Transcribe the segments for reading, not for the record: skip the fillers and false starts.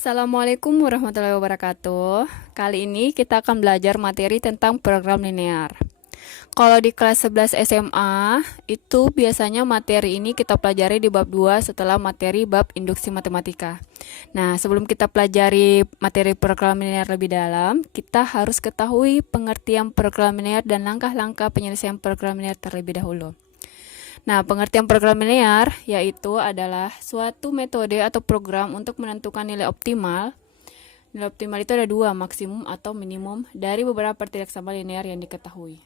Assalamualaikum warahmatullahi wabarakatuh. Kali ini kita akan belajar materi tentang program linear. Kalau di kelas 11 SMA, itu biasanya materi ini kita pelajari di bab 2 setelah materi bab induksi matematika. Nah, sebelum kita pelajari materi program linear lebih dalam, kita harus ketahui pengertian program linear dan langkah-langkah penyelesaian program linear terlebih dahulu. Nah, pengertian program linear yaitu adalah suatu metode atau program untuk menentukan nilai optimal. Nilai optimal itu ada dua, maksimum atau minimum, dari beberapa pertidaksama linear yang diketahui.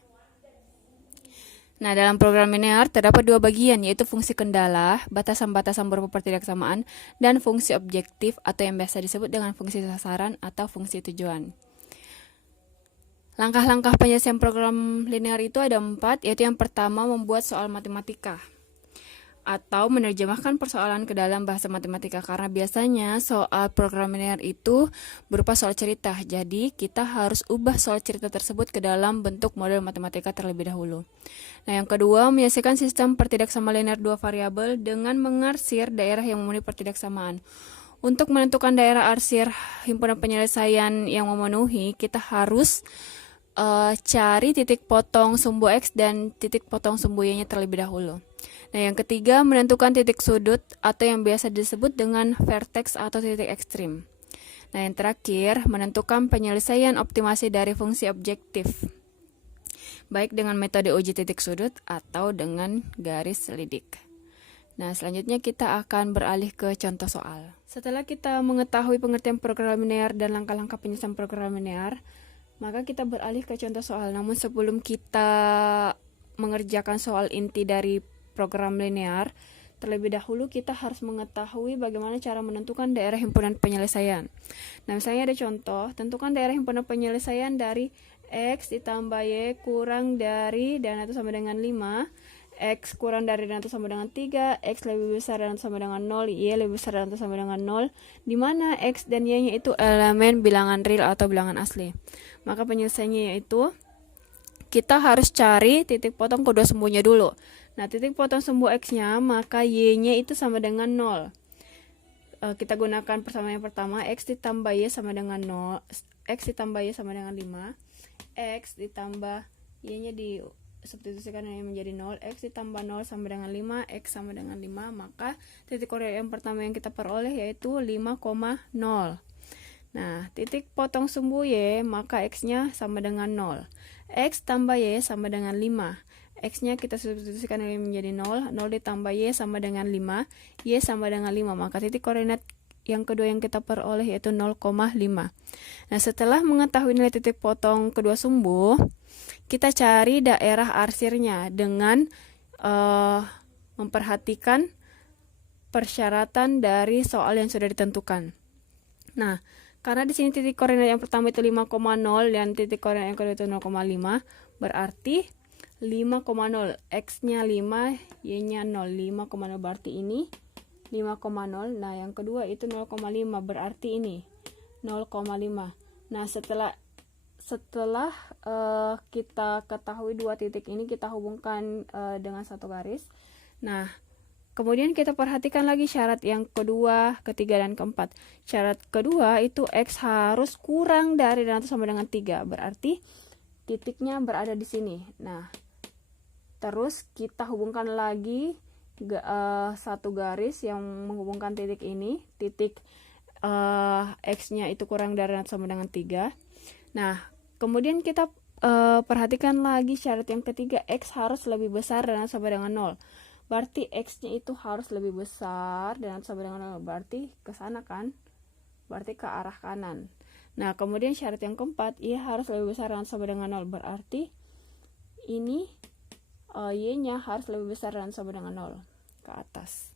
Nah, dalam program linear terdapat dua bagian, yaitu fungsi kendala, batasan-batasan berupa pertidaksamaan, dan fungsi objektif atau yang biasa disebut dengan fungsi sasaran atau fungsi tujuan. Langkah-langkah penyelesaian program linear itu ada 4, yaitu yang pertama membuat soal matematika atau menerjemahkan persoalan ke dalam bahasa matematika, karena biasanya soal program linear itu berupa soal cerita, jadi kita harus ubah soal cerita tersebut ke dalam bentuk model matematika terlebih dahulu. Nah, yang kedua, menyelesaikan sistem pertidaksama linear dua variabel dengan mengarsir daerah yang memenuhi pertidaksamaan. Untuk menentukan daerah arsir himpunan penyelesaian yang memenuhi, kita harus cari titik potong sumbu X dan titik potong sumbu Y-nya terlebih dahulu. Nah, yang ketiga, menentukan titik sudut atau yang biasa disebut dengan vertex atau titik ekstrim. Nah, yang terakhir, menentukan penyelesaian optimasi dari fungsi objektif, baik dengan metode uji titik sudut atau dengan garis selidik. Nah, selanjutnya kita akan beralih ke contoh soal. Setelah kita mengetahui pengertian program linear dan langkah-langkah penyelesaian program linear, maka kita beralih ke contoh soal. Namun sebelum kita mengerjakan soal inti dari program linear, terlebih dahulu kita harus mengetahui bagaimana cara menentukan daerah himpunan penyelesaian. Nah, misalnya ada contoh, tentukan daerah himpunan penyelesaian dari X ditambah Y kurang dari dan atau sama dengan 5, X kurang dari dan atau sama dengan 3, X lebih besar dan atau sama dengan 0, Y lebih besar dan atau sama dengan 0, di mana X dan Y-nya itu elemen bilangan real atau bilangan asli. Maka penyelesaiannya yaitu kita harus cari titik potong kedua sumbunya dulu. Nah, titik potong sumbu X-nya, maka Y-nya itu sama dengan 0. Kita gunakan persamaan yang pertama, X ditambah Y sama dengan 0, X ditambah Y sama dengan 5, X ditambah Y-nya di substitusikan yang menjadi 0, X ditambah 0 sama dengan 5, X sama dengan 5, maka titik koordinat yang pertama yang kita peroleh yaitu 5,0. Nah, titik potong sumbu Y, maka X-nya sama dengan 0. X tambah Y sama dengan 5. X-nya kita substitusikan yang menjadi 0, 0 ditambah Y sama dengan 5, Y sama dengan 5, maka titik koordinat yang kedua yang kita peroleh yaitu 0,5. Nah, setelah mengetahui nilai titik potong kedua sumbu, kita cari daerah arsirnya dengan memperhatikan persyaratan dari soal yang sudah ditentukan. Nah, karena di sini titik koordinat yang pertama itu 5,0 dan titik koordinat yang kedua itu 0,5, berarti 5,0, X-nya 5, Y-nya 0, 5,0 berarti ini 5,0. Nah, yang kedua itu 0,5, berarti ini 0,5. Nah, setelah kita ketahui dua titik ini, kita hubungkan dengan satu garis. Nah, kemudian kita perhatikan lagi syarat yang kedua, ketiga, dan keempat. Syarat kedua itu X harus kurang dari dan atau sama dengan 3, berarti titiknya berada di sini. Nah, terus kita hubungkan lagi satu garis yang menghubungkan titik ini, titik X-nya itu kurang dari dan sama dengan 3. Nah, kemudian kita perhatikan lagi syarat yang ketiga, X harus lebih besar dan sama dengan 0. Berarti X-nya itu harus lebih besar dan sama dengan 0. Berarti ke sana kan? Berarti ke arah kanan. Nah, kemudian syarat yang keempat, Y harus lebih besar dan sama dengan 0. Berarti ini Y-nya harus lebih besar dan sama dengan 0 ke atas.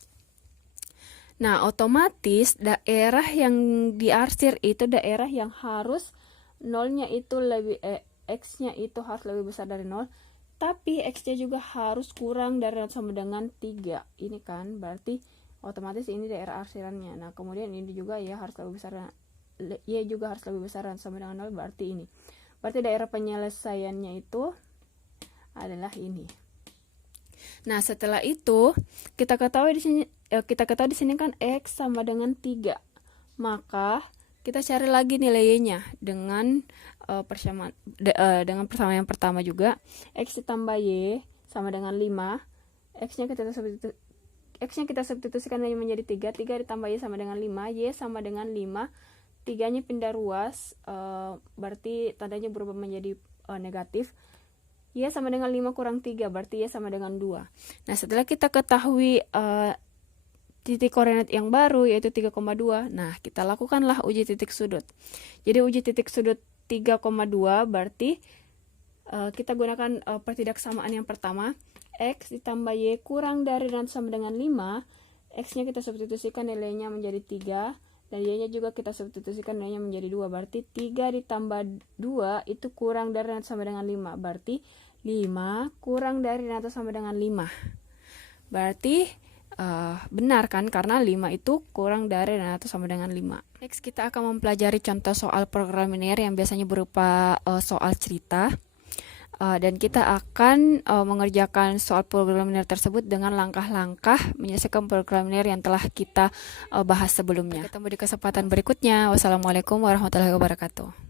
Nah, otomatis daerah yang diarsir itu daerah yang harus 0-nya itu lebih X-nya itu harus lebih besar dari 0, tapi X-nya juga harus kurang dari dan sama dengan 3. Ini kan berarti otomatis ini daerah arsirannya. Nah, kemudian ini juga Y harus lebih besar, Y juga harus lebih besar dan sama dengan 0, berarti ini. Berarti daerah penyelesaiannya itu adalah ini. Nah, setelah itu kita ketahui di sini kan X sama dengan 3. maka kita cari lagi nilai y-nya dengan persamaan dengan persamaan yang pertama juga. X ditambah y sama dengan 5. X-nya kita substitusikan menjadi 3. 3 ditambah y sama dengan 5. Y sama dengan 5. 3-nya pindah ruas, berarti tandanya berubah menjadi negatif. Y sama dengan 5 kurang 3, berarti Y sama dengan 2. Nah, setelah kita ketahui titik koordinat yang baru, yaitu 3,2, nah kita lakukanlah uji titik sudut. Jadi uji titik sudut 3,2 berarti kita gunakan pertidaksamaan yang pertama. X ditambah Y kurang dari dan sama dengan 5. X-nya kita substitusikan nilainya menjadi 3. Dan Y-nya juga kita substitusikan nilainya menjadi 2. Berarti 3 ditambah 2 itu kurang dari dan sama dengan 5. Berarti 5 kurang dari dan sama dengan 5. Berarti benar kan? Karena 5 itu kurang dari dan sama dengan 5. Next kita akan mempelajari contoh soal program linear yang biasanya berupa soal cerita. Dan kita akan mengerjakan soal program linear tersebut dengan langkah-langkah menyelesaikan program linear yang telah kita bahas sebelumnya. Sampai ketemu di kesempatan berikutnya. Wassalamualaikum warahmatullahi wabarakatuh.